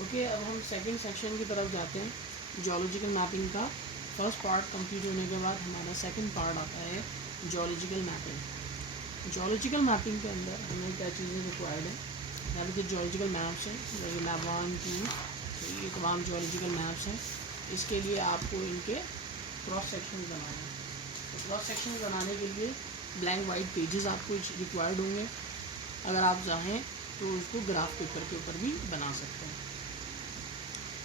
Okay, अब हम second section की तरफ जाते हैं। जियोलॉजिकल मैपिंग का फर्स्ट पार्ट कंप्लीट होने के बाद हमारा सेकंड पार्ट आता है जियोलॉजिकल मैपिंग। जियोलॉजिकल मैपिंग के अंदर हमें क्या चीज़ें रिक्वायर्ड है, यानी कि जियोलॉजिकल मैप्स हैं, जैसे मैप 1 2, ये तमाम जियोलॉजिकल मैप्स हैं। इसके लिए आपको इनके क्रॉस सेक्शन बनाना है। तो क्रॉस सेक्शन बनाने के लिए ब्लैंक वाइट पेजेस आपको रिक्वायर्ड होंगे। अगर आप चाहें तो उसको ग्राफ पेपर के ऊपर भी बना सकते हैं।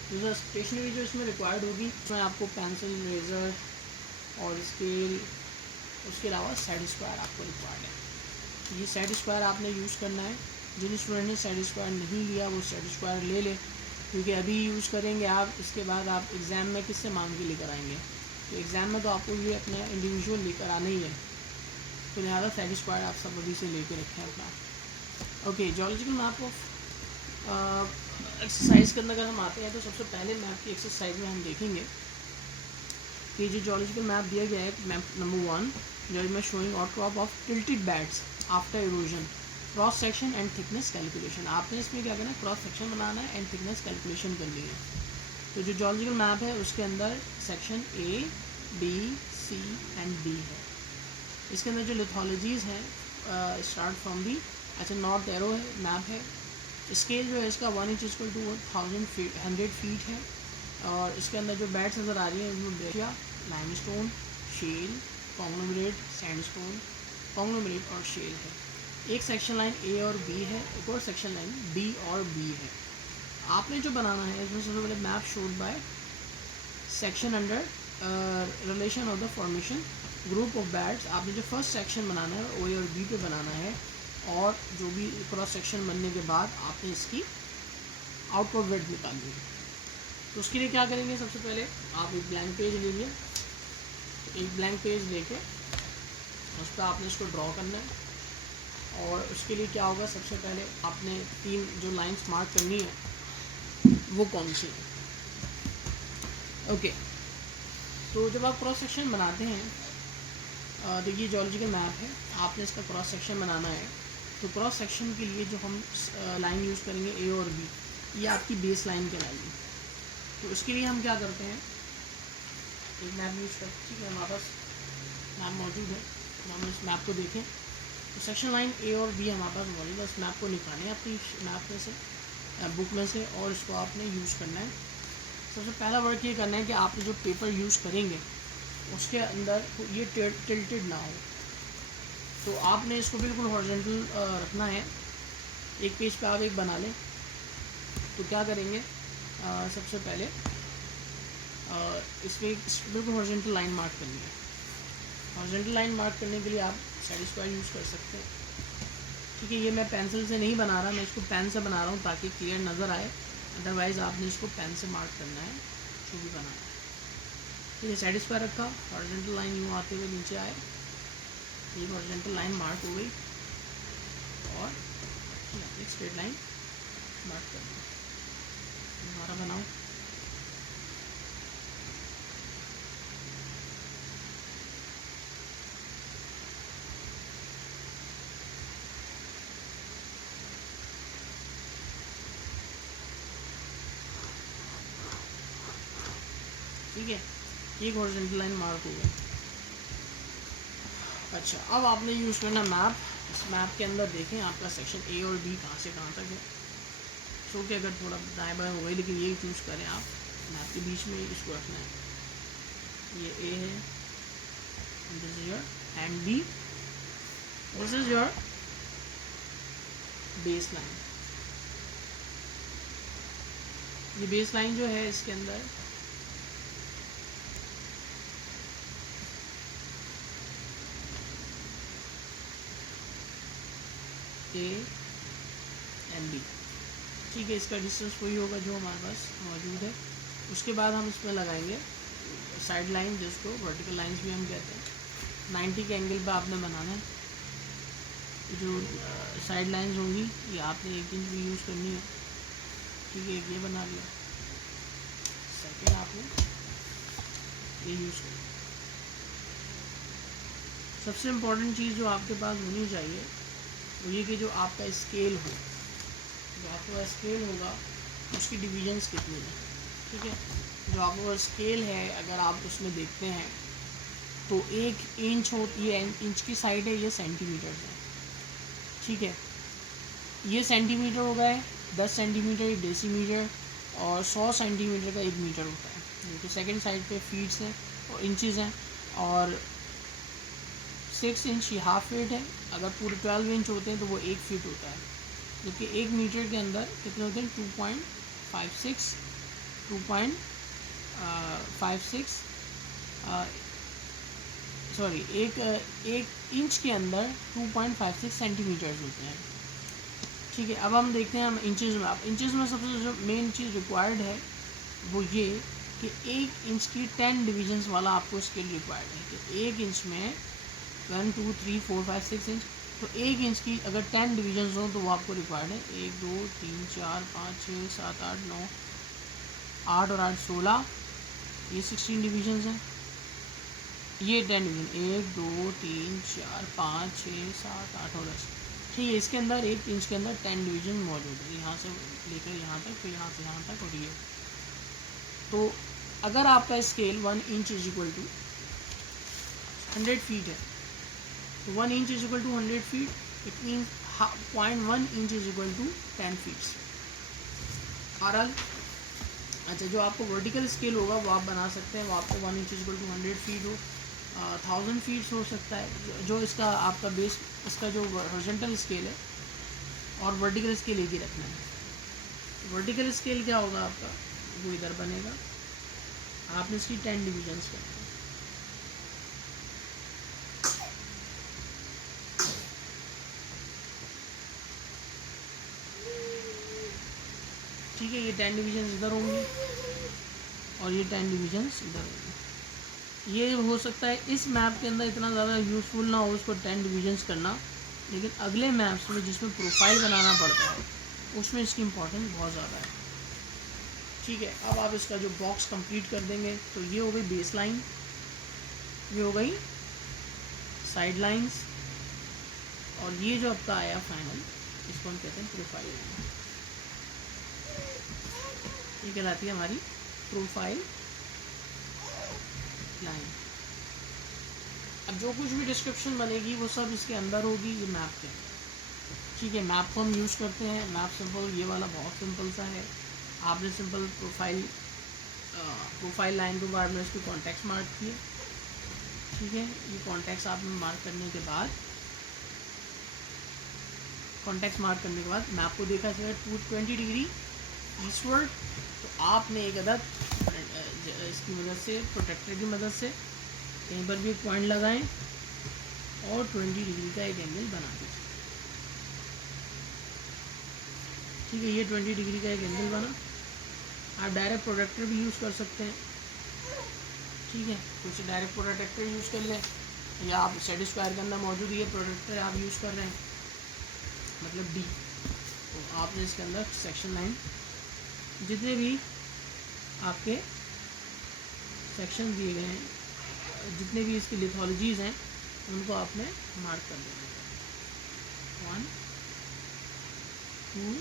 तो स्टेशनरी जो इसमें रिक्वायर्ड होगी, उसमें आपको पेंसिल, रेज़र और स्केल, उसके अलावा सेट स्क्वायर आपको रिक्वायर्ड है। ये सेट स्क्वायर आपने यूज़ करना है। जिन स्टूडेंट ने सेट स्क्वायर नहीं लिया वो सेट स्क्वायर ले ले, क्योंकि अभी यूज़ करेंगे आप, इसके बाद आप एग्ज़ाम में किससे मांग के लेकर आएंगे। तो एग्ज़ाम में तो आपको ये अपना इंडिविजुअल लेकर आना ही है, तो लिहाजा सेट स्क्वायर आप सब अभी से लेके रखें अपना। Okay, geological map of exercise के अंदर अगर हम आते हैं तो सबसे पहले मैप की एक्सरसाइज में हम देखेंगे कि जो जियोलॉजिकल मैप दिया गया है, मैप नंबर 1, जो में showing outcrop of tilted beds after erosion, cross section and thickness calculation. आपने इसमें क्या करना है, क्रॉस सेक्शन बनाना है एंड थिकनेस कैलकुलेशन करनी है। तो जो जियोलॉजिकल मैप है उसके अंदर section A, B, C and D है। इसके अंदर जो लिथोलॉजीज़ हैं, स्टार्ट फ्रॉम दी, अच्छा नॉर्थ एरो है, मैप है। स्केल जो है इसका 1 इंच इक्वल टू 100 फीट है। और इसके अंदर जो बैट्स नज़र आ रही हैं उसमें breccia, limestone, shale, conglomerate, sandstone, conglomerate और शेल है। एक सेक्शन लाइन A और B है, एक और सेक्शन लाइन D और B है। आपने जो बनाना है इसमें सबसे पहले map showed by section under relation of the formation group of bats. आपने जो फर्स्ट सेक्शन बनाना है O और B पे बनाना है, और जो भी क्रॉस सेक्शन बनने के बाद आपने इसकी आउटपुट वेट निकालनी है। तो उसके लिए क्या करेंगे, सबसे पहले आप एक ब्लैंक पेज लीजिए। एक ब्लैंक पेज लेके उस पर आपने इसको ड्रॉ करना है। और उसके लिए क्या होगा, सबसे पहले आपने 3 जो लाइंस मार्क करनी है वो कौन सी है। ओके, तो जब आप क्रॉस सेक्शन बनाते हैं, देखिए जियोलॉजिकल मैप है, आपने इसका क्रॉस सेक्शन बनाना है। तो क्रॉस सेक्शन के लिए जो हम लाइन यूज़ करेंगे A और B, ये आपकी बेस लाइन कहलाएगी। तो उसके लिए हम क्या करते हैं, एक मैप यूज़ करते हैं। ठीक है, हमारे पास मैप मौजूद है, हम इस मैप को देखें। तो सेक्शन लाइन A और B हमारे पास मौजूद है। इस मैप को निकालें अपनी मैप में से, बुक में से, और इसको आपने यूज़ करना है। सबसे पहला वर्क ये करना है कि आपने जो पेपर यूज़ करेंगे उसके अंदर ये टिल्टेड ना हो। तो आपने इसको बिल्कुल हॉरिजॉन्टल रखना है। एक पेज पे आप एक बना लें। तो क्या करेंगे, सबसे पहले इसमें बिल्कुल हॉरिजॉन्टल लाइन मार्क करनी है। हॉरिजॉन्टल लाइन मार्क करने के लिए आप सेट स्क्वायर यूज़ कर सकते हैं। ठीक है, ये मैं पेंसिल से नहीं बना रहा, मैं इसको पेन से बना रहा हूँ ताकि क्लियर नज़र आए। अदरवाइज़ आपने इसको पेन से मार्क करना है जो भी बनाना है। तो ये सेट स्क्वायर रखा, हॉरिजॉन्टल लाइन यूँ आते हुए नीचे आए, ये हॉरिजॉन्टल लाइन मार्क हो गई, और एक स्ट्रेट लाइन मार्क कर दी। दोबारा बनाओ। ठीक है, एक हॉरिजॉन्टल लाइन मार्क हो गई। अच्छा, अब आपने यूज़ करना मैप। इस मैप के अंदर देखें आपका सेक्शन A और B कहाँ से कहाँ तक है। सो कि अगर थोड़ा दाएं बाएं हो गई, लेकिन ये चूज़ करें आप, मैप के बीच में इसको रखना है। ये A है, this is your, and B, this is your base line. ये बेस लाइन जो है इसके अंदर A एंड B, ठीक है, इसका डिस्टेंस वही होगा जो हमारे पास मौजूद है। उसके बाद हम इसमें लगाएंगे साइड लाइन, जिसको वर्टिकल लाइंस भी हम कहते हैं। 90 के एंगल पे आपने बनाना है। जो साइड लाइंस होंगी ये आपने 1 इंच भी यूज़ करनी है। ठीक है, ये बना लिया। सेकेंड आपने ये यूज़ कर। सबसे इम्पोर्टेंट चीज़ जो आपके पास होनी चाहिए वो ये कि जो आपका स्केल हो, जो आपका स्केल होगा उसकी डिवीजन्स कितनी है, ठीक है। जो आपका स्केल है अगर आप उसमें देखते हैं तो 1 इंच हो, ये इंच की साइड है, ये सेंटीमीटर है, ठीक है। ये सेंटीमीटर हो गए, 10 सेंटीमीटर 1 डेसीमीटर, और 100 सेंटीमीटर का 1 मीटर होता है, जो कि सेकेंड साइड पे फीट्स हैं और इंचज़ हैं, और 6 इंच ये हाफ फीट है, अगर पूरे 12 इंच होते हैं तो वो 1 फीट होता है, जबकि 1 मीटर के अंदर कितने होते हैं 2.56 सॉरी एक इंच के अंदर 2.56 सेंटीमीटर्स होते हैं, ठीक है। अब हम देखते हैं हम इंचज़ में। अब इंचज़ में सबसे जो मेन चीज़ रिक्वायर्ड है वो ये कि 1 इंच की 10 डिविजन्स वाला आपको स्केल रिक्वायर्ड है, कि 1 इंच में 1 2 3 4 5 6 इंच, तो 1 इंच की अगर 10 डिविजन्स हो तो वो आपको रिक्वायर्ड है 1 2 3 4 5 6 7 8 9 8 और 8 16, ये 16 डिविजन्स हैं, ये 10 डिवीजन 1 2 3 4 5 6 7 8 और 10, ठीक है। इसके अंदर 1 इंच के अंदर 10 डिवीजन मौजूद है, यहाँ से लेकर यहाँ तक, फिर यहाँ से यहाँ तक, और ये। तो अगर आपका scale 1 inch is equal to 100 feet है, तो 1 inch is equal to 100 feet, it means 0.1 inch is equal to 10 feets. आरल अच्छा, जो आपको वर्टिकल स्केल होगा वो आप बना सकते हैं, वो आपको 1 inch is equal to 100 feet हो, 1000 फीट्स हो सकता है, जो इसका आपका बेस, इसका जो हॉरिजॉन्टल स्केल है, और वर्टिकल स्केल एक ही रखना है। वर्टिकल स्केल क्या होगा आपका, वो इधर बनेगा, आपने इसकी 10 डिविजन्स करना है, ठीक है। ये 10 डिविजन्स इधर होंगी और ये 10 डिविजन्स इधर होंगी। ये हो सकता है इस मैप के अंदर इतना ज़्यादा यूज़फुल ना हो उसको 10 डिविजन्स करना, लेकिन अगले मैप्स में जिसमें प्रोफाइल बनाना पड़ता है उसमें इसकी इम्पोर्टेंस बहुत ज़्यादा है, ठीक है। अब आप इसका जो बॉक्स कंप्लीट कर देंगे तो ये हो गई बेस लाइन, ये हो गई साइड लाइंस, और ये जो आपका आया फाइनल, इसको हम कहते हैं प्रोफाइल लाइन, ये कहलाती है हमारी प्रोफाइल लाइन। अब जो कुछ भी डिस्क्रिप्शन बनेगी वो सब इसके अंदर होगी, ये मैप के अंदर, ठीक है। मैप को हम यूज़ करते हैं, मैप सिंपल, ये वाला बहुत सिंपल सा है। आपने सिंपल प्रोफाइल लाइन के बाद में इसको कॉन्टेक्स्ट मार्क किए, ठीक है। ये कॉन्टेक्स्ट आपने मार्क करने के बाद, मैप को देखा जाए 220 डिग्री ईस्टवर्ड, तो आपने एक अदद इसकी मदद से, प्रोटेक्टर की मदद से कहीं पर भी एक पॉइंट लगाएं और 20 डिग्री का एक एंगल बना दीजिए, ठीक है। ये 20 डिग्री का एक एंगल बना। आप डायरेक्ट प्रोटेक्टर भी यूज़ कर सकते हैं, ठीक है। कुछ डायरेक्ट प्रोटेक्टर यूज़ कर लें, या आप सेट स्क्वायर के अंदर मौजूद ये प्रोटेक्टर आप यूज़ कर रहे हैं, मतलब डी, तो आपने इसके अंदर सेक्शन लाइन, जितने भी आपके सेक्शन दिए गए हैं, जितने भी इसकी लिथोलॉजीज़ हैं, उनको आपने मार्क कर देना है। 1 2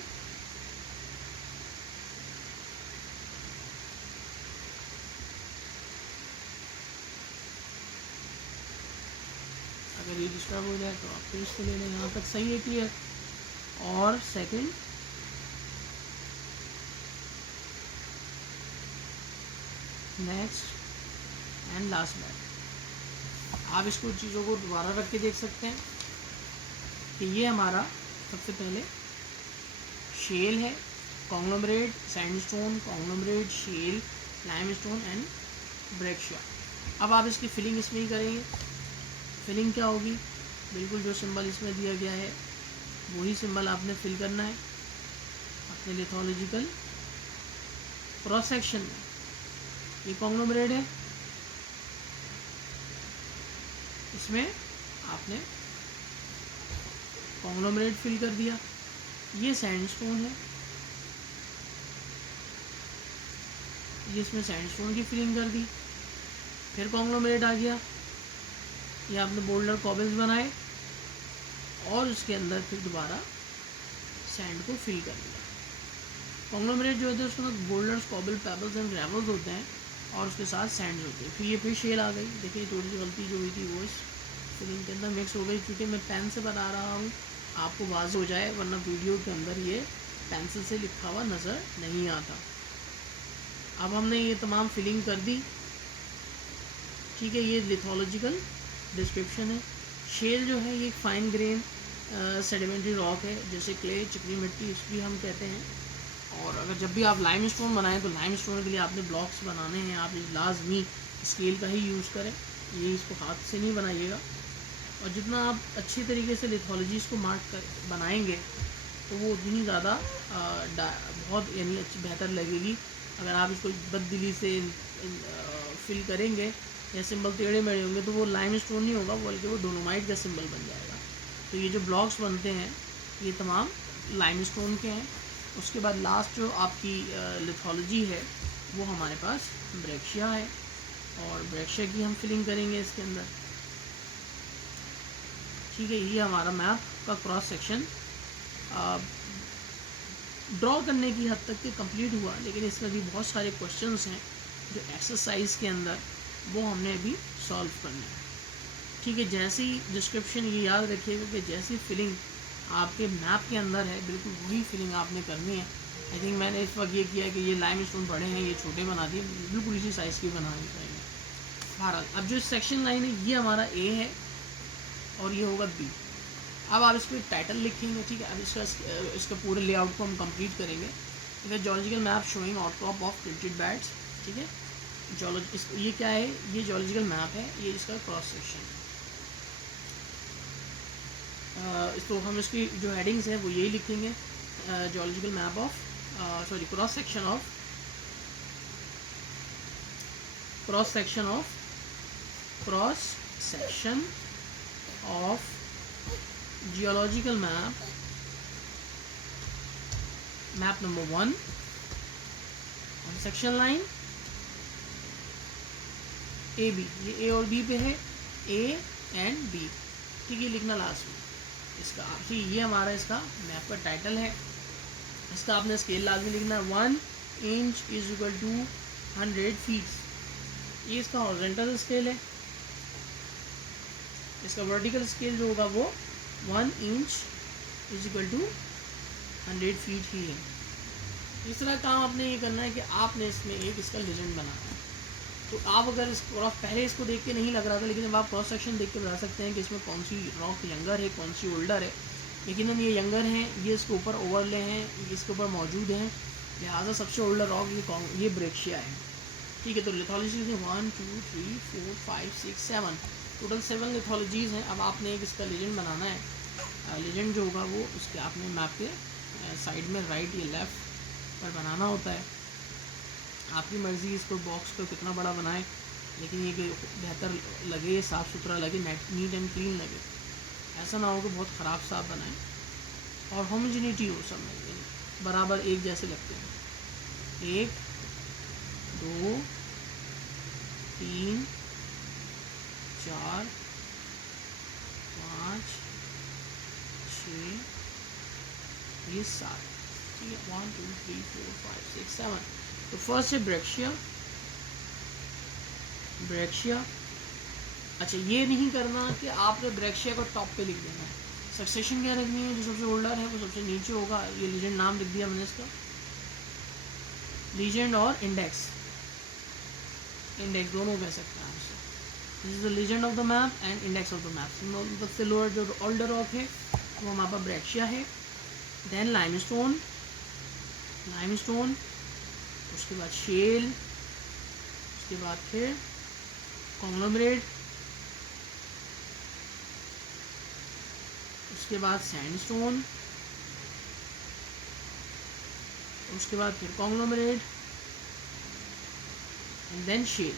अगर ये डिस्टर्ब हो जाए तो आप फिर इसको ले लें, यहाँ तक सही है, क्लियर। और second, next and last bat. आप इसको चीज़ों को दोबारा रख के देख सकते हैं कि ये हमारा सबसे पहले शेल है, conglomerate, sandstone, conglomerate, shale, limestone and breccia. अब आप इसकी फिलिंग इसमें ही करेंगे। फिलिंग क्या होगी, बिल्कुल जो सिंबल इसमें दिया गया है वही सिंबल आपने फिल करना है अपने लिथोलॉजिकल क्रॉस सेक्शन में। ये कॉन्ग्लोमरेट है, इसमें आपने कॉन्ग्लोमरेट फिल कर दिया। ये सैंडस्टोन है, ये इसमें सैंडस्टोन की फिलिंग कर दी। फिर कॉन्ग्लोमरेट आ गया, ये आपने बोल्डर कॉबल्स बनाए और उसके अंदर फिर दोबारा सैंड को फिल कर दिया। कॉन्ग्लोमरेट जो होते हैं उसके अंदर boulders, cobble, pebbles and gravels होते हैं और उसके साथ सैंड्स होते हैं। फिर ये फिर शेल आ गई। देखिए थोड़ी सी गलती जो हुई थी वो इस फिलिंग के अंदर मिक्स हो गई। क्योंकि मैं पेन से बना रहा हूँ आपको वाज़ हो जाए, वरना वीडियो के अंदर ये पेंसिल से लिखा हुआ नज़र नहीं आता। अब हमने ये तमाम फिलिंग कर दी, ठीक है। ये लिथोलॉजिकल डिस्क्रिप्शन है। शेल जो है ये फाइन ग्रेन सेडिमेंट्री रॉक है, जैसे क्ले, चिकनी मिट्टी, इसकी हम कहते हैं। और अगर जब भी आप लाइम स्टोन बनाएं तो लाइम स्टोन के लिए आपने ब्लॉक्स बनाने हैं, आप लाजमी स्केल का ही यूज़ करें, ये इसको हाथ से नहीं बनाइएगा। और जितना आप अच्छी तरीके से लिथोलॉजीज़ को मार्क कर बनाएंगे तो वो उतनी ज़्यादा बहुत यानी अच्छी बेहतर लगेगी। अगर आप इसको बददिली से फिल करेंगे या सिंबल टेढ़े मेढ़े होंगे तो वो लाइम स्टोन नहीं होगा, बल्कि वो डोलोमाइट का सिंबल बन जाएगा। तो ये जो ब्लॉक्स बनते हैं ये तमाम लाइम स्टोन के हैं। उसके बाद लास्ट जो आपकी लिथोलॉजी है वो हमारे पास ब्रेक्शिया है, और ब्रेक्शिया की हम फिलिंग करेंगे इसके अंदर, ठीक है। ये हमारा मैप का क्रॉस सेक्शन ड्रॉ करने की हद तक के कंप्लीट हुआ, लेकिन इसमें भी बहुत सारे क्वेश्चंस हैं जो एक्सरसाइज के अंदर वो हमने अभी सॉल्व करना है, ठीक है। जैसी डिस्क्रिप्शन ये याद रखिएगा कि जैसी फिलिंग आपके मैप के अंदर है बिल्कुल वही फिलिंग आपने करनी है। आई थिंक मैंने इस वक्त ये किया कि ये लाइम स्टोन बड़े हैं, ये छोटे बना दिए, बिल्कुल इसी साइज़ की बनानी चाहिए। बहरहाल अब जो सेक्शन लाइन है ये हमारा ए है और ये होगा बी। अब आप इस पर टाइटल लिखेंगे, ठीक है। अब इसका पूरे लेआउट को हम कंप्लीट करेंगे। इधर geological map showing outcrop of tilted beds, ठीक है। ये क्या है, ये जोलॉजिकल मैप है, ये इसका क्रॉस सेक्शन। तो हम इसकी जो हेडिंग्स हैं वो यही लिखेंगे, zoological map of cross section of geological map number 1 और सेक्शन लाइन ए बी। ये ए और बी पे है, ए एंड बी, ठीक है। लिखना लास्ट में इसका, ठीक। ये हमारा इसका मैप का टाइटल है। इसका आपने स्केल लाजमी लिखना है। 1 inch is equal to 100 feet. ये इसका हॉरिजॉन्टल स्केल है। इसका वर्टिकल स्केल जो होगा वो 1 inch is equal to 100 feet ही है। इस तरह काम आपने ये करना है कि आपने इसमें एक इसका लेजेंड बनाना है। तो आप अगर पहले इसको देख के नहीं लग रहा था, लेकिन अब आप क्रॉस सेक्शन देख के बता सकते हैं कि इसमें कौन सी रॉक यंगर है, कौन सी ओल्डर है। लेकिन ये यंगर हैं, ये इसके ऊपर ओवरले हैं, ये इसके ऊपर मौजूद हैं, लिहाजा सबसे ओल्डर रॉक ये ब्रेक्शिया है, ठीक है। तो लिथोलॉजी 1 2 3 4 5 6 7 टोटल 7 लिथोलॉजीज़ हैं। अब आपने एक इसका लेजेंड बनाना है। लेजेंड जो होगा वो उसके आपने मैप के साइड में राइट या लेफ़्ट पर बनाना होता है। आपकी मर्ज़ी इसको बॉक्स को कितना बड़ा बनाए, लेकिन ये बेहतर लगे, साफ़ सुथरा लगे, नीट एंड क्लीन लगे। ऐसा ना हो कि बहुत ख़राब साफ बनाए और होमोजेनिटी हो सब में, बराबर एक जैसे लगते हैं। 1 2 3 4 5 6 ये 7, ठीक है। 1 2 3 4 5 6 7। तो फर्स्ट है ब्रेक्शिया। अच्छा, ये नहीं करना कि आपने ब्रेक्शिया को टॉप पे लिख देना है। सक्सेशन क्या रखनी है, जो सबसे ओल्डर है वो सबसे नीचे होगा। ये लीजेंड नाम लिख दिया मैंने इसका, लीजेंड और इंडेक्स दोनों कह सकते हैं आपसे। This is the legend of the map and index of the map. सबसे लोअर जो ओल्डर रॉक है वो हमारे पास ब्रेक्शिया है। देन लाइमस्टोन, उसके बाद शेल, उसके बाद फिर कॉन्ग्लोमरेट, उसके बाद सैंडस्टोन, उसके बाद फिर कॉन्ग्लोमरेट एंड देन शेल।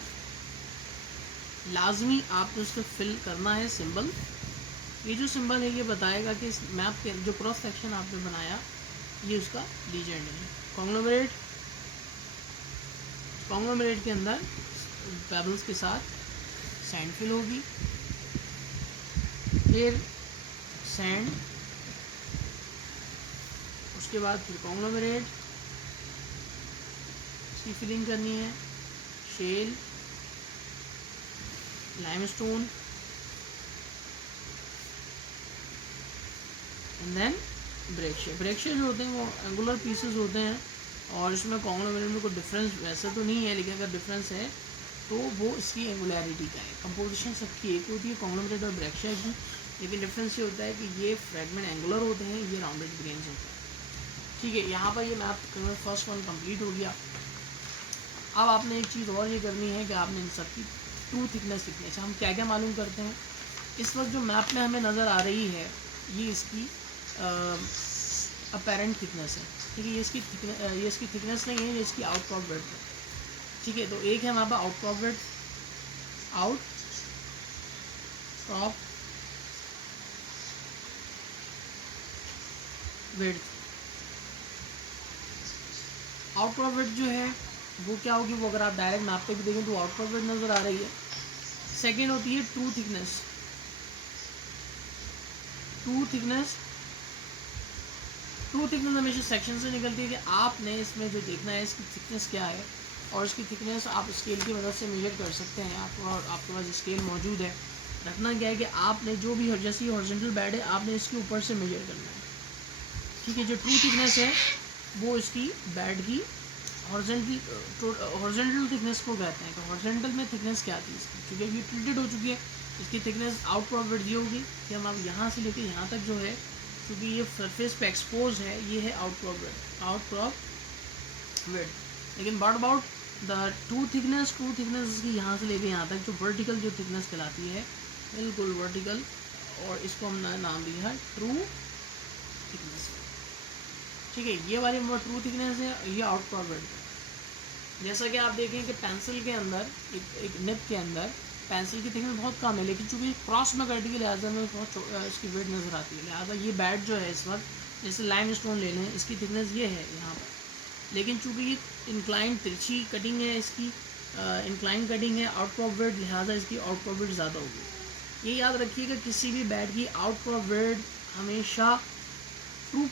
लाजमी आपको इसको फिल करना है सिंबल। ये जो सिंबल है ये बताएगा कि इस मैप के जो क्रॉस सेक्शन आपने बनाया ये उसका लीजेंड है। कॉन्ग्लोमरेट के अंदर पेबल्स के साथ सैंड फिल होगी, फिर सैंड, उसके बाद फिर कॉन्ग्लोमरेट, इसकी फिलिंग करनी है shale, limestone and then break shale जो होते हैं वो एंगुलर पीसेस होते हैं, और इसमें कॉन्ग्लोमरेट में कोई डिफरेंस वैसे तो नहीं है, लेकिन अगर डिफरेंस है तो वो इसकी एंगुलरिटी का है। कंपोजिशन सबकी एक होती है कॉन्ग्लोमरेट और ब्रेक शेल की, लेकिन डिफरेंस ये होता है कि ये फ्रेगमेंट एंगुलर होते हैं, ये राउंडेड ग्रेन्स होते हैं। ठीक है, यहाँ पर ये मैप फर्स्ट वन कंप्लीट हो गया। अब आपने एक चीज़ और ये करनी है कि आपने इन सब की ट्रू थिकनेस लिखनी है। हम क्या क्या मालूम करते हैं, इस वक्त जो मैप में हमें नज़र आ रही है ये इसकी अपेरेंट थिकनेस है। ठीक है, ये इसकी थिकनेस नहीं है, ये इसकी आउट क्रॉप विड्थ है। ठीक है, तो एक है हमारे pass out crop width, out crop width. Out crop width जो है वो क्या होगी, वो अगर आप डायरेक्ट मैप पे भी देखें तो आउट क्रॉप विड्थ नज़र आ रही है। सेकेंड होती है ट्रू थिकनेस। ट्रू थिकनेस हमेशा सेक्शन से निकलती है कि आपने इसमें जो देखना है इसकी थिकनेस क्या है, और इसकी थिकनेस आप स्केल की मदद से मेजर कर सकते हैं। आपके पास स्केल मौजूद है। रखना क्या है कि आपने जो भी जैसी हॉरिजॉन्टल बेड है आपने इसके ऊपर से मेजर करना है। ठीक है, जो ट्रू थिकनेस है वो इसकी बेड की हॉरिजॉन्टल थिकनेस को कहते हैं। कि हॉरिजॉन्टल में थिकनेस क्या थी इसकी, क्योंकि ये टिल्टेड हो चुकी है, इसकी थिकनेस आउट क्रॉप विड्थ ये होगी कि हम अब यहाँ से लेकर यहाँ तक जो है, क्योंकि ये सरफेस पे एक्सपोज है, ये है आउट क्रॉप विड्थ। लेकिन what about the true thickness इसकी यहाँ से लेकर यहाँ तक जो वर्टिकल जो थिकनेस कहलाती है, बिल्कुल वर्टिकल, और इसको हमने नाम दिया है ट्रू थिकनेस। ठीक है, ये वाली ट्रू थिकनेस है, ये आउट क्रॉप विड्थ है। जैसा कि आप देखें कि पेंसिल के अंदर एक निब के अंदर पेंसिल की थिकनेस बहुत कम है, लेकिन चूँकि क्रॉस में करती है लिहाजा में बहुत इसकी विड्थ नज़र आती है। लिहाजा ये बैट जो है इस वक्त, जैसे लाइमस्टोन ले लें, इसकी थिकनेस ये है यहाँ पर, लेकिन चूँकि ये इंक्लाइन तिरछी कटिंग है, इसकी इंक्लाइन कटिंग है, आउट क्रॉप विड्थ, लिहाजा इसकी आउट क्रॉप विड्थ ज़्यादा होगी। ये याद रखिएगा, किसी भी बैट की आउट क्रॉप विड्थ हमेशा ट्रू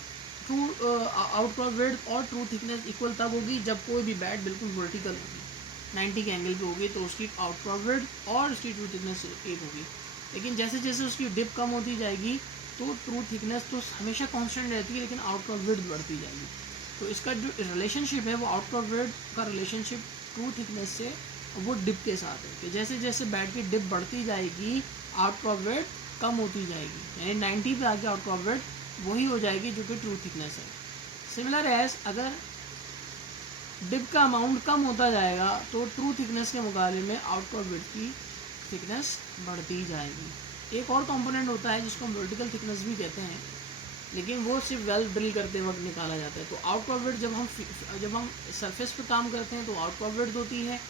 आउट क्रॉप विड्थ और ट्रू थिकनेस इक्वल तब होगी जब कोई भी बैट बिल्कुल वर्टिकल होगी, 90 के एंगल पे होगी, तो उसकी आउट क्रॉप विड्थ और उसकी ट्रू थिकनेस एक होगी। लेकिन जैसे जैसे उसकी डिप कम होती जाएगी तो ट्रू थिकनेस तो हमेशा कांस्टेंट रहती है, लेकिन आउट क्रॉप विड्थ बढ़ती जाएगी। तो इसका जो रिलेशनशिप है वो आउट क्रॉप विड्थ का रिलेशनशिप ट्रू थिकनेस से वो डिप के साथ है, कि जैसे जैसे बैट की डिप बढ़ती जाएगी आउट क्रॉप विड्थ कम होती जाएगी, यानी 90 पे आके आउट क्रॉप विड्थ वही हो जाएगी जो कि ट्रू थिकनेस है। सिमिलर एज अगर डिप का अमाउंट कम होता जाएगा तो ट्रू थिकनेस के मुकाबले में आउट क्रॉप विड्थ की थिकनेस बढ़ती जाएगी। एक और कंपोनेंट होता है जिसको हम वर्टिकल थिकनेस भी कहते हैं, लेकिन वो सिर्फ वेल्व ड्रिल करते वक्त निकाला जाता है। तो आउट क्रॉप विड्थ जब हम सरफेस पे काम करते हैं तो आउट क्रॉप विड्थ होती है,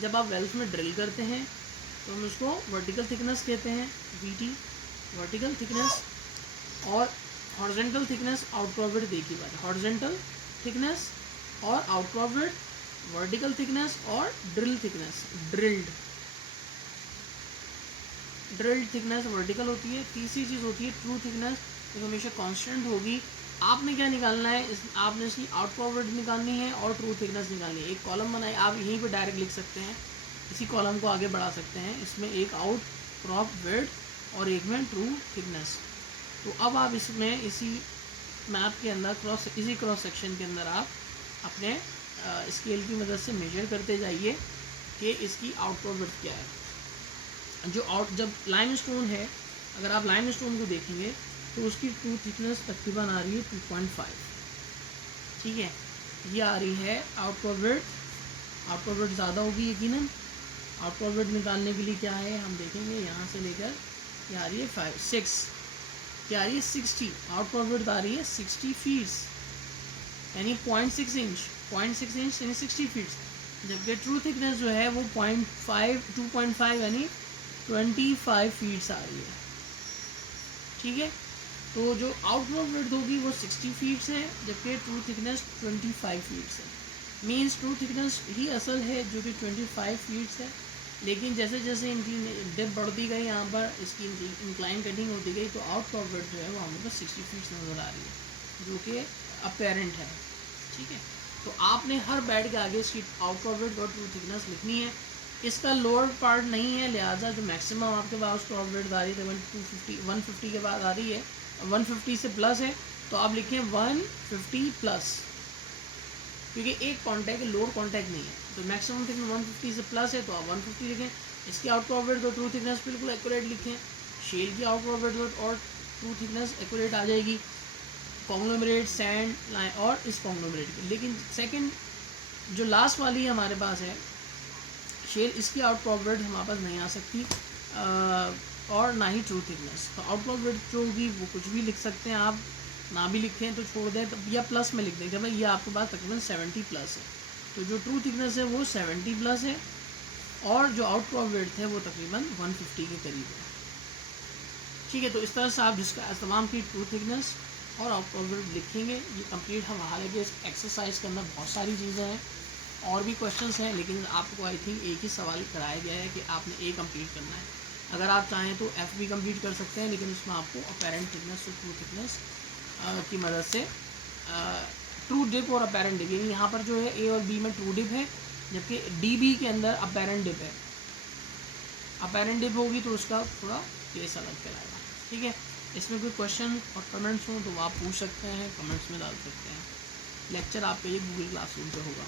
जब आप वेल्व में ड्रिल करते हैं तो हम उसको वर्टिकल थिकनेस कहते हैं, VT वर्टिकल थिकनेस। और horizontal thickness out crop width एक ही बात है, हॉरिजॉन्टल थिकनेस और out crop width, vertical thickness और drill thickness, drilled thickness vertical होती है। तीसरी चीज़ होती है ट्रू थिकनेस, जो हमेशा कांस्टेंट होगी। आपने क्या निकालना है, आपने इसकी आउट क्रॉप विड्थ निकालनी है और ट्रू थिकनेस निकालनी है। एक कॉलम बनाए, आप यहीं पे डायरेक्ट लिख सकते हैं, इसी कॉलम को आगे बढ़ा सकते हैं, इसमें एक आउट क्रॉप विड्थ और एक में ट्रू थिकनेस। तो अब आप इसमें इसी मैप के अंदर इसी क्रॉस सेक्शन के अंदर आप अपने स्केल की मदद से मेजर करते जाइए कि इसकी आउट क्रॉप विड्थ क्या है। जब लाइमस्टोन है, अगर आप लाइमस्टोन को देखेंगे तो उसकी ट्रू थिकनेस तकरीबन आ रही है 2.5। ठीक है, ये आ रही है आउट क्रॉप विड्थ ज़्यादा होगी यकीनन। आउट क्रॉप विड्थ निकालने के लिए क्या है हम देखेंगे, यहाँ से लेकर ये आ रही है 6, क्या आ रही है 60। आउट क्रॉप विड्थ आ रही है 60 फीट्स, यानी 0.6 इंच यानी 60 फीट्स। जबकि ट्रू थिकनेस जो है वो 2.5 यानी 25 फीट्स आ रही है। ठीक है, तो जो आउट क्रॉप विड्थ होगी वो 60 फीट्स है, जबकि ट्रू थिकनेस 25 फीट्स है। मीन्स ट्रू थिकनेस ही असल है जो कि 25 फीट्स है, लेकिन जैसे जैसे इनकी डेप्थ बढ़ती गई, यहाँ पर इसकी इंक्लाइन कटिंग होती गई, तो आउट क्रॉप विड्थ जो है वो हमें 60 फीट्स नज़र आ रही है, जो कि अपेरेंट है। ठीक है, तो आपने हर बेड के आगे इसकी आउटवर्ड और ट्रू थिकनेस लिखनी है। इसका लोअर पार्ट नहीं है, लिहाजा जो मैक्सिमम आपके पास आउटवर्ड आ रही है 150 के बाद आ रही है, 150 से प्लस है, तो आप लिखें 150 प्लस, क्योंकि एक कॉन्टैक्ट लोअर कॉन्टैक्ट नहीं है, तो मैक्सिमम थिकनेस 150 से प्लस है तो आप 150 लिखें। इसकी आउटवर्ड और ट्रू थिकनेस बिल्कुल एक्यूरेट लिखें। शेल की आउटवर्ड और ट्रू थिकनेस एक्यूरेट आ जाएगी, कॉन्ग्लोमरेट, सैंड, लाइन और इस कॉन्ग्लोमरेट की। लेकिन सेकंड जो लास्ट वाली हमारे पास है शेल, इसकी आउटवर्ड हमारे पास नहीं आ सकती और ना ही ट्रू थिकनेस। तो आउटवर्ड जो होगी वो कुछ भी लिख सकते हैं आप, ना भी लिखें तो छोड़ दें, तो या प्लस में लिख दें कि भाई ये आपके पास तकरीबन 70 प्लस है, तो जो ट्रू थिकनेस है वो 70 प्लस है और जो आउटवर्ड है वो तकरीबन 150 के करीब है। ठीक है, तो इस तरह से आप जिसका तमाम की ट्रू थिकनेस और आउटवर्ड लिखेंगे। ये कंप्लीट हम, हालांकि इस एक्सरसाइज के अंदर बहुत सारी चीज़ें हैं और भी क्वेश्चंस हैं, लेकिन आपको आई थिंक एक ही सवाल कराया गया है कि आपने ए कंप्लीट करना है। अगर आप चाहें तो एफ भी कंप्लीट कर सकते हैं, लेकिन उसमें आपको अपेरेंट थिकनेस और ट्रू थिकनेस की मदद से ट्रू डिप और अपेरेंट डिप, यानी यहाँ पर जो है ए और बी में ट्रू डिप है, जबकि डी बी के अंदर अपेरेंट डिप है। अपेरेंट डिप होगी तो उसका थोड़ा केस अलग कहलाएगा। ठीक है, इसमें कोई क्वेश्चन और कमेंट्स हो तो आप पूछ सकते हैं, कमेंट्स में डाल सकते हैं। लेक्चर आपका ये गूगल क्लासरूम पे होगा।